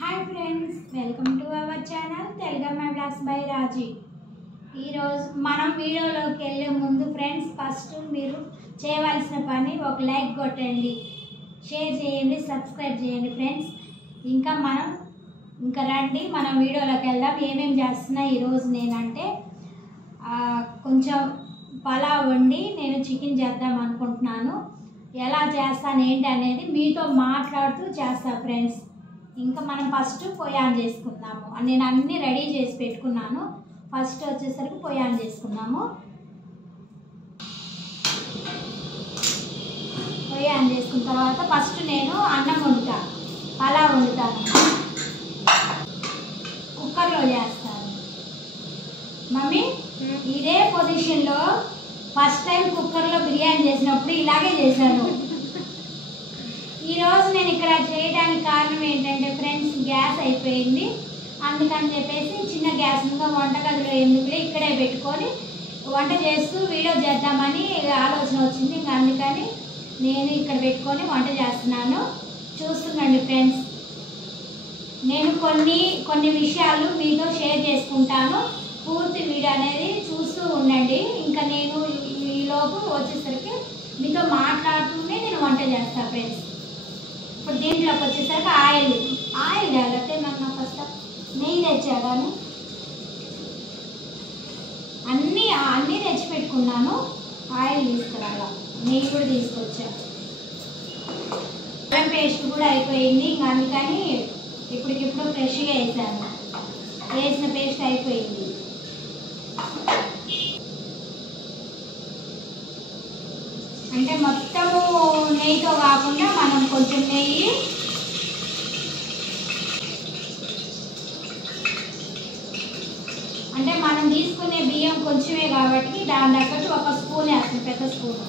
Hi friends, welcome to our channel Telugamma vlogs by Raji. ఈరోజు మనం వీడియోలోకి వెళ్ళే ముందు ఫ్రెండ్స్, ఫస్ట్ మీరు చేయవలసిన పని ఒక లైక్ కొట్టండి, షేర్ చేయండి, సబ్స్క్రైబ్ చేయండి ఫ్రెండ్స్. ఇంకా రండి మనం వీడియోలోకి వెళ్దాం. ఏమేమి చేస్తున్నా ఈరోజు నేనంటే కొంచెం పలావ్ వండి నేను చికెన్ చేద్దాం అనుకుంటున్నాను. ఎలా చేస్తాను ఏంటి అనేది మీతో మాట్లాడుతూ చేస్తాను ఫ్రెండ్స్. ఇంకా మనం ఫస్ట్ పొయ్యి ఆన్ చేసుకుందాము. నేను అన్నీ రెడీ చేసి పెట్టుకున్నాను. ఫస్ట్ వచ్చేసరికి పొయ్యి ఆన్ చేసుకుందాము. పొయ్యి ఆన్ చేసుకున్న తర్వాత ఫస్ట్ నేను అన్నం వండుతాను, పలావ్ వండుతాను. కుక్కర్లో చేస్తాను. మమ్మీ ఇదే పొజిషన్లో ఫస్ట్ టైం కుక్కర్లో బిర్యానీ చేసినప్పుడు ఇలాగే చేశాను. ఈరోజు నేను ఇక్కడ చేయడానికి కారణం ఏంటంటే ఫ్రెండ్స్, గ్యాస్ అయిపోయింది. అందుకని చెప్పేసి చిన్న గ్యాస్ ఇంకా వంటగదిలో ఎందుకులే ఇక్కడే పెట్టుకొని వంట చేస్తూ వీడియో చేద్దామని ఆలోచన వచ్చింది. ఇంకా అందుకని నేను ఇక్కడ పెట్టుకొని వంట చేస్తున్నాను. చూస్తుండండి ఫ్రెండ్స్, నేను కొన్ని విషయాలు మీతో షేర్ చేసుకుంటాను. పూర్తి వీడియో అనేది చూస్తూ ఉండండి. ఇంకా నేను ఈలోపు వచ్చేసరికి మీతో మాట్లాడుతూనే నేను వంట చేస్తాను ఫ్రెండ్స్. ఇప్పుడు దీంట్లోకి వచ్చేసరికి ఆయిల్ తేలితే నాకు ఫస్ట్ నెయ్యి తెచ్చా, కానీ అన్నీ తెచ్చి పెట్టుకున్నాను. ఆయిల్ తీసుకురాలా, నెయ్యి కూడా తీసుకొచ్చా. అల్లం పేస్ట్ కూడా అయిపోయింది. ఇంకా అందుకని ఇప్పటికిప్పుడు ఫ్రెష్గా వేసాను. వేసిన పేస్ట్ అయిపోయింది. అంటే మొత్తము నెయ్యితో కాకుండా మనం కొంచెం నెయ్యి, అంటే మనం తీసుకునే బియ్యం కొంచెమే కాబట్టి దాని తగ్గట్టు ఒక స్పూన్ వేస్తాం, పెద్ద స్పూన్.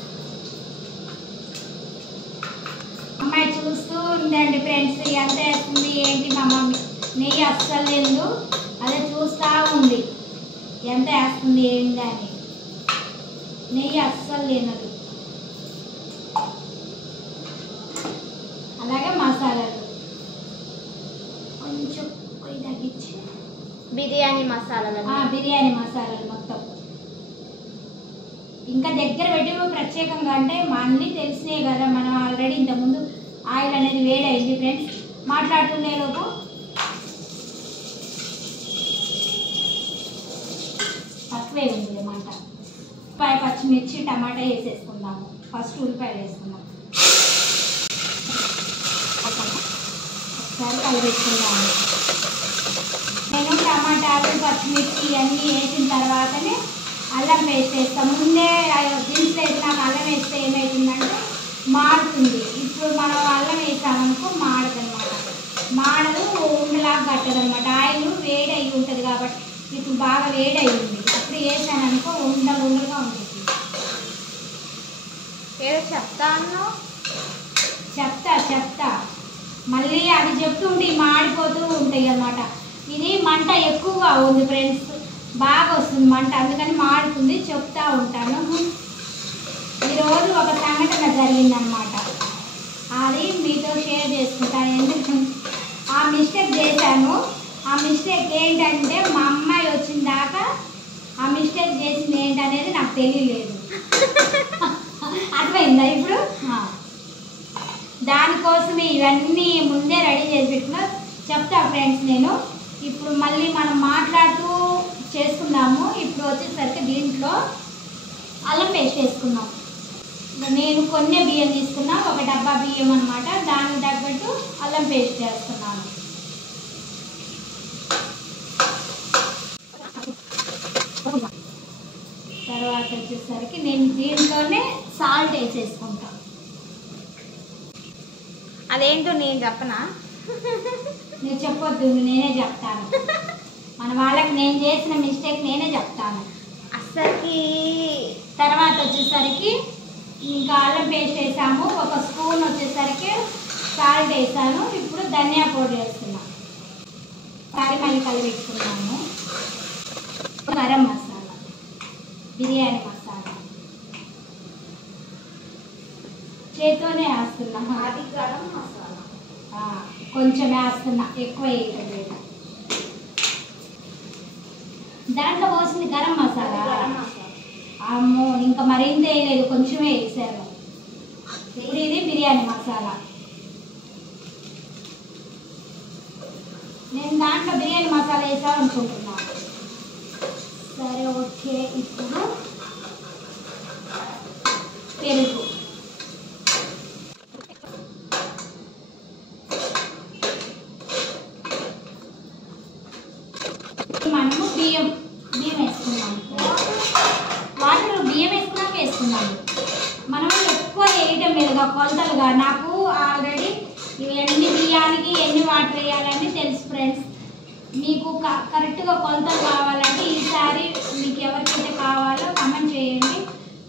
అమ్మాయి చూస్తూ ఉందండి ఫ్రెండ్స్, ఎంత వేస్తుంది ఏంటి. మా మమ్మీ నెయ్యి అస్సలు లేదు, అదే చూస్తూ ఉంది ఎంత వేస్తుంది ఏంటి అని. నెయ్యి అస్సలు లేనది. అలాగే మసాలాలు కొంచెం పొయ్యి తగ్గించి బిర్యానీ మసాలాలు మొత్తం ఇంకా దగ్గర పెట్టి ప్రత్యేకంగా అంటే మా అన్నీ తెలిసినాయి కదా. మనం ఆల్రెడీ ఇంతకుముందు ఆయిల్ అనేది వేడైంది ఫ్రెండ్స్. మాట్లాడుతుండే లోపు తక్కువే ఉంది అన్నమాట. ఉల్లిపాయ, పచ్చిమిర్చి, టమాటా వేసేసుకుందాము. ఫస్ట్ ఉల్లిపాయలు వేసుకుందాం. ఒకసారి కలిపేసుకుందాము. నేను టమాటాలు, పచ్చిమిర్చి ఇవన్నీ వేసిన తర్వాతనే అల్లం పేస్ట్ వేస్తాం. ముందే దినుసులు వేసినాక అల్లం వేస్తే ఏమవుతుందంటే మాడుతుంది. ఇప్పుడు మనం అల్లం వేసామనుకో మాడదనమాట. మాడదు, ఉండలాగా కట్టదు అనమాట. ఆయిల్ వేడి అయ్యి ఉంటుంది కాబట్టి ఇప్పుడు బాగా వేడి అయ్యింది. అప్పుడు వేసాననుకో ఉండలుగా ఉంటుంది. ఏదో చెప్తా మళ్ళీ అది చెప్తుంటే మాడిపోతూ ఉంటాయి అన్నమాట. ఇది మంట ఎక్కువగా ఉంది ఫ్రెండ్స్, బాగా వస్తుంది మంట, అందుకని మాడుతుంది. చెప్తా ఉంటాను. ఈరోజు ఒక సంఘటన జరిగిందనమాట, అది మీతో షేర్ చేసుకుంటాను. ఎందుకంటే ఆ మిస్టేక్ చేశాను. ఆ మిస్టేక్ ఏంటంటే మా అమ్మాయి వచ్చిన దాకా ఆ మిస్టేక్ చేసింది ఏంటనేది నాకు తెలియలేదు. అర్థమైందా ఇప్పుడు? దానికోసమే ఇవన్నీ ముందే రెడీ చేసి పెట్టుకున్నా. చెప్తా ఫ్రెండ్స్ నేను. ఇప్పుడు మళ్ళీ మనం మాట్లాడుతూ చేసుకుందాము. ఇప్పుడు వచ్చేసరికి దీంట్లో అల్లం పేస్ట్ వేసుకున్నాం. నేను కొన్ని బియ్యం తీసుకున్నా, ఒక డబ్బా బియ్యం అనమాట. దానికి తగ్గట్టు అల్లం పేస్ట్ వేస్తున్నాను. తర్వాత వచ్చేసరికి నేను దీంట్లోనే సాల్ట్ వేసేసుకుంటాను. అదేంటో నేను చెప్పనా? నేను చెప్పొద్దు, నేనే చెప్తాను. మన వాళ్ళకి నేను చేసిన మిస్టేక్ నేనే చెప్తాను. అసలుకి తర్వాత వచ్చేసరికి ఇంకా అల్లం పేస్ట్ వేసాము. ఒక స్పూన్ వచ్చేసరికి సాల్ట్ వేసాను. ఇప్పుడు ధనియా పౌడర్ వేస్తున్నాను. మళ్ళీ కలిపెట్టుకున్నాము. గరం మసాలా, బిర్యానీ మసాలా చేత్తోనే వేస్తున్నాము. అది గరం మసాలా. కొంచెం వేస్తున్నా, ఎక్కువ వేయటం లేదు. దాంట్లో పోసింది గరం మసాలా. అమ్మో, ఇంకా మరింత వేయలేదు, కొంచెమే వేసాను. ఇప్పుడు ఇది బిర్యానీ మసాలా. నేను దాంట్లో బిర్యానీ మసాలా వేసాను అనుకుంటున్నాను. సరే, ఓకే. ఇప్పుడు పెరుగు. మనము బియ్యం వేసుకున్నాము. వాటర్ బియ్యం వేసుకున్నాక వేసుకున్నాము. మనము ఎక్కువ వేయటం లేదుగా కొలతలుగా. నాకు ఆల్రెడీ ఎన్ని బియ్యానికి ఎన్ని వాటర్ వేయాలని తెలుసు ఫ్రెండ్స్. మీకు కరెక్ట్గా కొలతలు కావాలంటే ఈసారి మీకు ఎవరికైతే కావాలో కమెంట్ చేయండి,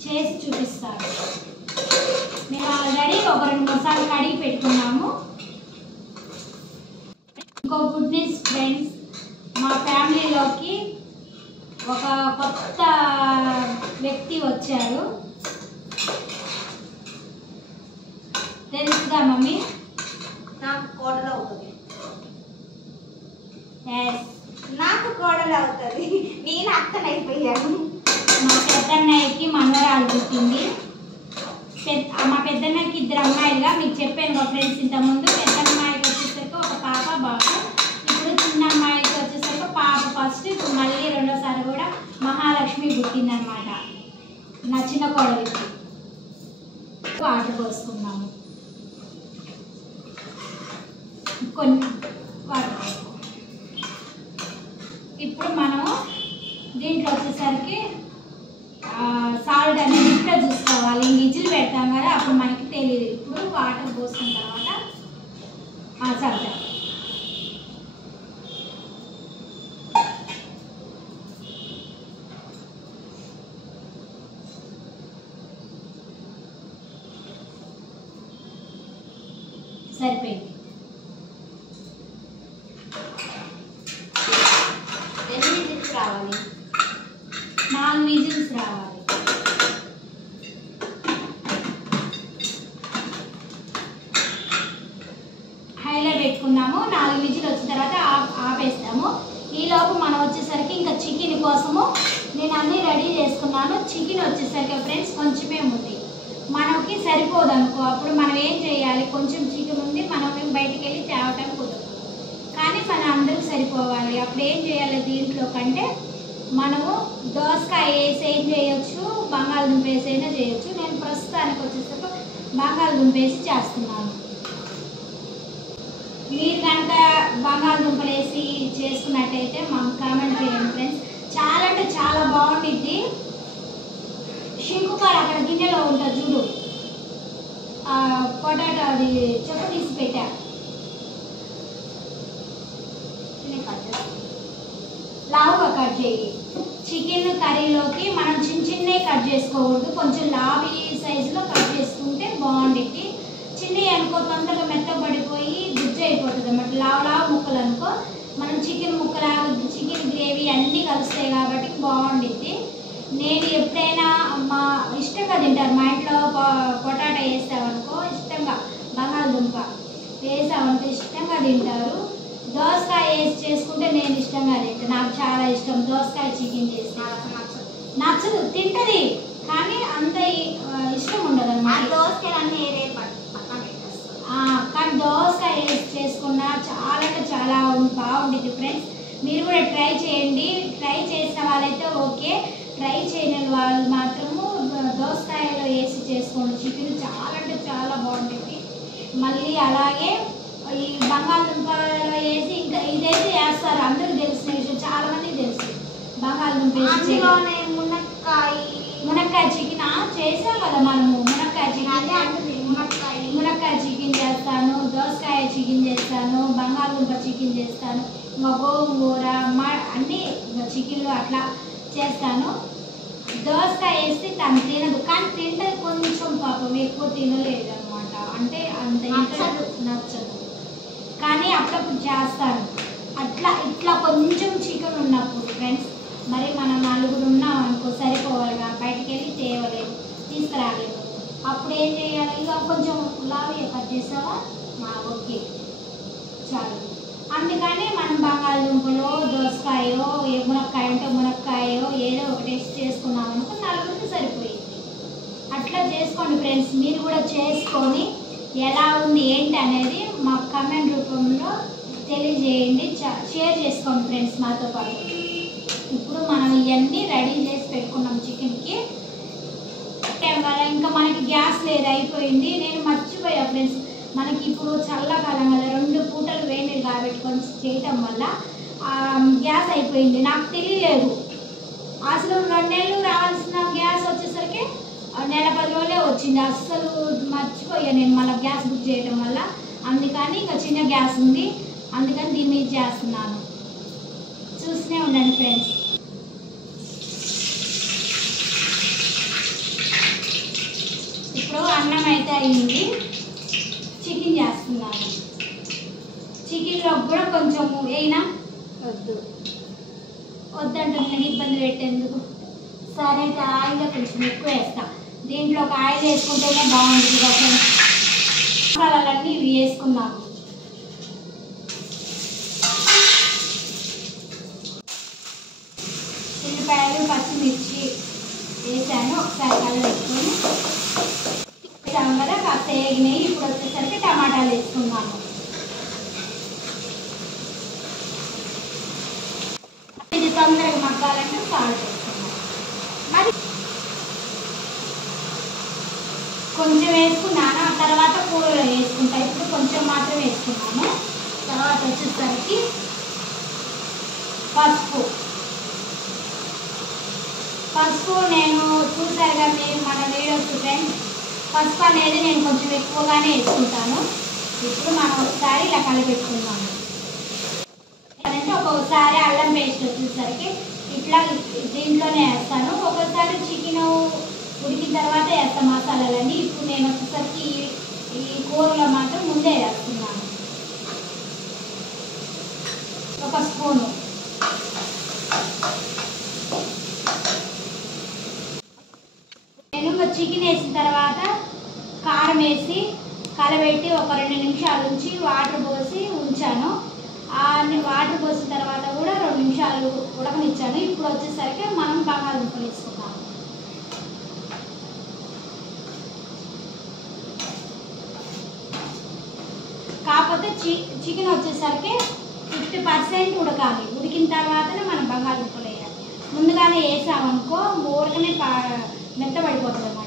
చేసి చూపిస్తాను. మేము ఆల్రెడీ ఒక 2-3 సార్లు కడిగి పెట్టుకున్నాము. ఇంకో గుడ్ న్యూస్ ఫ్రెండ్స్, మా ఫ్యామిలీలోకి ఒక కొత్త వ్యక్తి వచ్చారు. తెలుసుగా మమ్మీ? నాకు కోడలు అవుతుంది. నాకు కోడలు అవుతుంది. నేను అత్తనైపోయాను. మా పెద్దన్నయ్యకి మనవరాలు పుట్టింది. మా పెద్దన్నయ్యకి 2 అమ్మాయిలుగా మీకు చెప్పాను మా ఫ్రెండ్స్ ఇంతకుముందు. పెద్దమ్మాయికి వచ్చేసరికి ఒక పాప బాబు. ఇప్పుడు చిన్న అమ్మాయికి వచ్చేసరికి పాప ఫస్ట్, ఇప్పుడు మళ్ళీ 2వసారి కూడా మహాలక్ష్మి పుట్టిందనమాట నా చిన్న కోడలికి. వాటర్ పోసుకున్నాము, కొన్ని వాటర్ పోసుకున్నాము. ఇప్పుడు మనము దీంట్లో వచ్చేసరికి సాల్ట్ అనేది ఇట్లా చూసుకోవాలి. విజిల్ పెడతాం కదా, అప్పుడు మనకి తెలియదు. ఇప్పుడు వాటర్ పోసుకున్న తర్వాత చాలు సరిపోయింది. ఎన్ని విజిల్స్ రావాలి? 4 విజిల్స్ రావాలి. హైలో పెట్టుకున్నాము. 4 విజిల్ వచ్చిన తర్వాత ఆపేస్తాము. ఈలోపు మనం వచ్చేసరికి ఇంకా చికెన్ కోసము నేను అన్నీ రెడీ చేసుకున్నాను. చికెన్ వచ్చేసరికి ఫ్రెండ్స్ కొంచెమే ఉంది, మనకి సరిపోదు అనుకో. అప్పుడు మనం ఏం చేయాలి, కొంచెం చికెన్ ఉంది, మనం బయటికి వెళ్ళి తేవటం కుదరదు. కానీ మన అందరికి సరిపోవాలి. అప్పుడు ఏం చేయాలి దీంట్లో కంటే, మనము దోసకాయ వేసి ఏం చేయొచ్చు, బంగాళదుంప వేసి అయినా చేయొచ్చు. నేను ప్రస్తుతానికి వచ్చేసరికి బంగాళదుంప వేసి చేస్తున్నాను. మీరు కనుక బంగాళదుంపలు వేసి చేసుకున్నట్టయితే మాకు కామెంట్ చేయండి ఫ్రెండ్స్. చాలా అంటే చాలా బాగుంటుంది. శంకుకార అక్కడ గిన్నెలో ఉంటుంది చూడు, పొటాటో అది చెప్పు తీసి పెట్టా, లావుగా కట్ చేయి. చికెన్ కర్రీలోకి మనం చిన్నవి కట్ చేసుకోకూడదు, కొంచెం లావి సైజులో కట్ చేసుకుంటే బాగుంటుంది. చిన్నవి అనుకో తొందరగా మెత్తపడిపోయి గుజ్జు అయిపోతుంది అన్నమాట. లావు ముక్కలు అనుకో, మనం చికెన్ ముక్కలాగా చికెన్ గ్రేవీ అన్నీ కలుస్తాయి కాబట్టి బాగుంటుంది. నేను ఎప్పుడైనా మా ఇష్టంగా తింటారు మా ఇంట్లో. పొటాటో వేసామనుకో ఇష్టంగా, బంగాళదుంప వేసామనుకో ఇష్టంగా తింటారు. దోసకాయ వేసి చేసుకుంటే నేను ఇష్టంగా తింటాను, నాకు చాలా ఇష్టం దోసకాయ చికెన్ చేస్తే. నచ్చదు, తింటది కానీ అంత ఇష్టం ఉండదు అన్నమాట. దోసకాయ అన్నీ కానీ దోసకాయ వేసి చేసుకున్నా చాలా అంటే చాలా బాగుంటుంది ఫ్రెండ్స్. మీరు కూడా ట్రై చేయండి. ట్రై చేసిన వాళ్ళైతే ఓకే, ట్రై చేయని వాళ్ళు మాత్రము దోసకాయలో వేసి చేసుకోండి. చికెన్ చాలా అంటే చాలా బాగుంటుంది. మళ్ళీ అలాగే ఈ బంగాళదుంపలో వేసి ఇంకా ఇదైతే వేస్తారు, అందరికి తెలిసిన విషయం, చాలా మందికి తెలుసు. బంగాళదుంప మునక్కాయ చికెన్ చేసాం కదా మనము. మునక్కాయ చికెన్ చేస్తాను, దోసకాయ చికెన్ చేస్తాను, బంగాళదుంప చికెన్ చేస్తాను, ఇంకా గోంగూర అన్నీ చికెన్లు అట్లా చేస్తాను. దోసకాయ వేస్తే తను తినదు, కానీ తింటే కొంచెం పాపం ఎక్కువ తినలేదు అనమాట. అంటే అంత నచ్చదు, కానీ అప్పుడప్పుడు చేస్తాను. అట్లా ఇట్లా కొంచెం చికెన్ ఉన్నప్పుడు ఫ్రెండ్స్, మరి మనం 4 ఉన్నాం అనుకో సరిపోవాలిగా, బయటికి వెళ్ళి తేవలేము, తీసుకురాలేము. అప్పుడు ఏం చేయాలి, ఇక కొంచెం లావి కట్ చేసావా, ఓకే చాలు. అందుకని మనం బంగాళదుంపలో దోసకాయో మునక్కాయ అంటే మునక్కాయో ఏదో ఒక టేస్ట్ చేసుకున్నాం అనుకో నలుగురికి సరిపోయింది. అట్లా చేసుకోండి ఫ్రెండ్స్. మీరు కూడా చేసుకొని ఎలా ఉంది ఏంటి అనేది మా కమెంట్ రూపంలో తెలియజేయండి. షేర్ చేసుకోండి ఫ్రెండ్స్ మాతో పాటు. ఇప్పుడు మనం ఇవన్నీ రెడీ చేసి పెట్టుకున్నాం చికెన్కి. ఇంకా మనకి గ్యాస్ లేదు, అయిపోయింది. నేను మర్చిపోయా ఫ్రెండ్స్, మనకి ఇప్పుడు చల్లకాలం కదా, 2 పూటలు వేడి నీళ్ళు కాబెట్టుకొని చేయటం వల్ల గ్యాస్ అయిపోయింది. నాకు తెలియలేదు అసలు. 2 నెలలు రావాల్సిన గ్యాస్ వచ్చేసరికి నెల 10 రోజులే వచ్చింది. అస్సలు మర్చిపోయా నేను మళ్ళీ గ్యాస్ బుక్ చేయడం వల్ల. అందుకని ఇంకా చిన్న గ్యాస్ ఉంది, అందుకని దీని మీద చేస్తున్నాను. చూస్తూనే ఉండండి ఫ్రెండ్స్. ఇప్పుడు అన్నం అయితే అయింది, చికెన్ చేస్తున్నాను. చికెన్లో కూడా కొంచెం వేయినా వద్దంటే నేను ఇబ్బంది పెట్టేందుకు. సరే అయితే ఆయిల్ కొంచెం ఎక్కువ వేస్తా. దీంట్లో ఒక ఆయిల్ వేసుకుంటేనే బాగుంటుంది కదా. మసాలాలన్నీ ఇవి వేసుకున్నాము. ఉల్లిపాయలు పచ్చిమిర్చి వేసాను. ఒకసారి కలబెట్టుకొని వేసాము కదా, కాస్త వేగినాయి. ఇప్పుడు వచ్చేసరికి టమాటాలు వేసుకున్నాము. ఇది తొందరగా మగ్గాలంటే సాల్ట్ వేసుకున్నాం. మరి కొంచెం వేసుకున్నాను, ఆ తర్వాత కూరలో వేసుకుంటా. ఇప్పుడు కొంచెం మాత్రం వేసుకున్నాను. తర్వాత వచ్చేసరికి పసుపు నేను చూసారుగా మీరు మన వీడియోస్ ఫ్రెండ్స్, పసుపు అనేది నేను కొంచెం ఎక్కువగానే వేసుకుంటాను. ఇప్పుడు మనం ఒకసారి ఇలా కలిపెట్టుకుందాము. అంటే ఒక్కొక్కసారి అల్లం పేస్ట్ వచ్చేసరికి ఇట్లా దీంట్లోనే వేస్తాను. ఒక్కొక్కసారి చికెన్ ఉడికిన తర్వాత వేస్తాను మసాలాలన్నీ. ఇప్పుడు నేను వచ్చేసరికి ఈ కూరలో మాత్రం ముందే వేస్తున్నాను. ఒక స్పూను నేను చికెన్ వేసిన తర్వాత కారం వేసి కలబెట్టి ఒక 2 నిమిషాల నుంచి వాటర్ పోసి ఉంచాను. వాటర్ పోసిన తర్వాత కూడా 2 నిమిషాలు ఉడకనిచ్చాను. ఇప్పుడు వచ్చేసరికి మనం బంగాళదుంపలు వేసుకున్నాము. కాకపోతే చికెన్ వచ్చేసరికి 50% ఉడకాలి. ఉడికిన తర్వాతనే మనం బంగాళదుంపలు వేయాలి. ముందుగానే వేసామనుకో ఊరకనే మెత్తబడిపోతుంది అన్నమాట.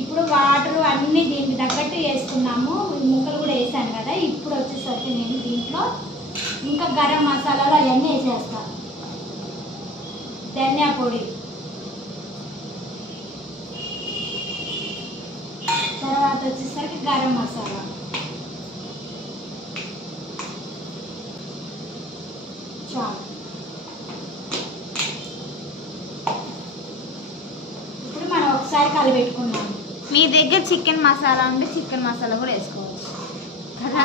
ఇప్పుడు వాటర్ అన్నీ దీనికి తగ్గట్టు వేసుకున్నాము. ముక్కలు కూడా వేసాను కదా. ఇప్పుడు వచ్చేసరికి నేను దీంట్లో ఇంకా గరం మసాలాలు అవన్నీ వేసేస్తాను. ధనియా పొడి, తర్వాత వచ్చేసరికి గరం మసాలా, చాలు. ఇప్పుడు మనం ఒకసారి కలిపెట్టుకున్నాము. మీ దగ్గర చికెన్ మసాలా ఉంటే చికెన్ మసాలా కూడా వేసుకోవచ్చు కదా.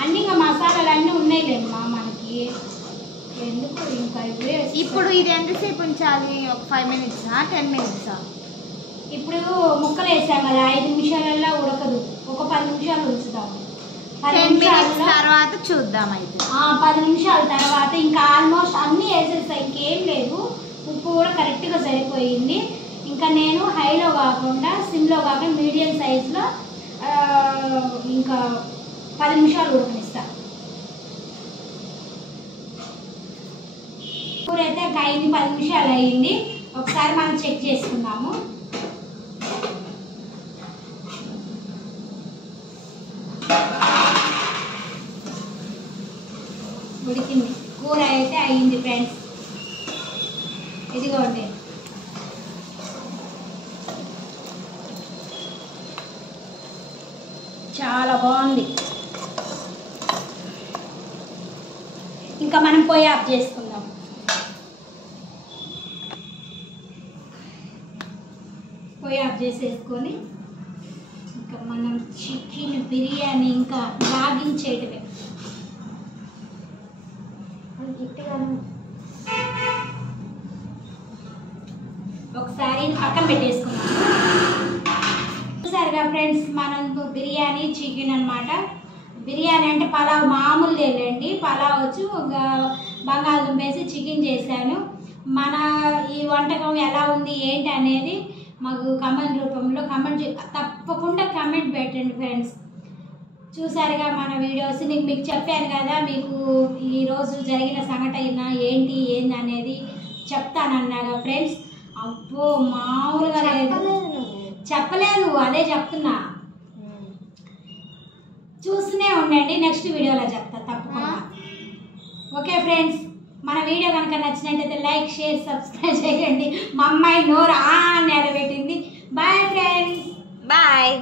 అన్నీ ఇంకా మసాలాలు అన్నీ ఉన్నాయిలేమ్మా మనకి, ఎందుకు ఇంకా ఇవే. ఇప్పుడు ఇది ఎంతసేపు ఉంచాలి? ఒక 5 మినిట్సా 10 మినిట్సా? ఇప్పుడు ముక్కలు వేసాం కదా, 5 నిమిషాలలో ఉడకదు. ఒక 10 నిమిషాలు ఉంచుతాము. 10 మినిట్స్ తర్వాత చూద్దాం. అయితే 10 నిమిషాల తర్వాత ఇంకా ఆల్మోస్ట్ అన్నీ వేసేస్తాయి, ఇంకేం లేదు. ఉప్పు కూడా కరెక్ట్గా సరిపోయింది. ఇంకా నేను హైలో కాకుండా సిమ్లో కాకుండా మీడియం సైజులో ఇంకా 10 నిమిషాలు ఉడకనిస్తాను. కూర అయితే అయింది, 10 నిమిషాలు అయింది. ఒకసారి మనం చెక్ చేసుకుందాము. ఉడికింది, కూర అయితే అయింది ఫ్రెండ్స్. ఇదిగోండి, చాలా బాగుంది. ఇంకా మనం పొయ్యి ఆఫ్ చేసుకుందాం. పొయ్యి ఆఫ్ చేసేసుకొని ఇంకా మనం చికెన్ బిర్యానీ ఇంకా రాగించేటివే. ఒకసారి పక్కన పెట్టేసుకున్నాం. చూసారుగా ఫ్రెండ్స్, మనం బిర్యానీ చికెన్ అన్నమాట. బిర్యానీ అంటే పలావ్ మామూలు లేదండి. పలావ్ వచ్చి బంగాళదుంప వేసి చికెన్ చేశాను. మన ఈ వంటకం ఎలా ఉంది ఏంటి అనేది మాకు కమెంట్ రూపంలో తప్పకుండా కమెంట్ పెట్టండి ఫ్రెండ్స్. చూసారుగా మన వీడియోస్. మీకు చెప్పాను కదా, మీకు ఈరోజు జరిగిన సంఘటన ఏంటి అనేది చెప్తానన్నాగా ఫ్రెండ్స్. అబ్బో మామూలుగా చెప్పలేదు, అదే చెప్తున్నా. చూస్తూనే ఉండండి, నెక్స్ట్ వీడియోలో చెప్తా తప్పకుండా. ఓకే ఫ్రెండ్స్, మన వీడియో కనుక నచ్చినట్టయితే లైక్, షేర్, సబ్స్క్రైబ్ చేయండి. మా అమ్మాయి నోరు ఆ అని పెట్టింది. Bye friends. బాయ్.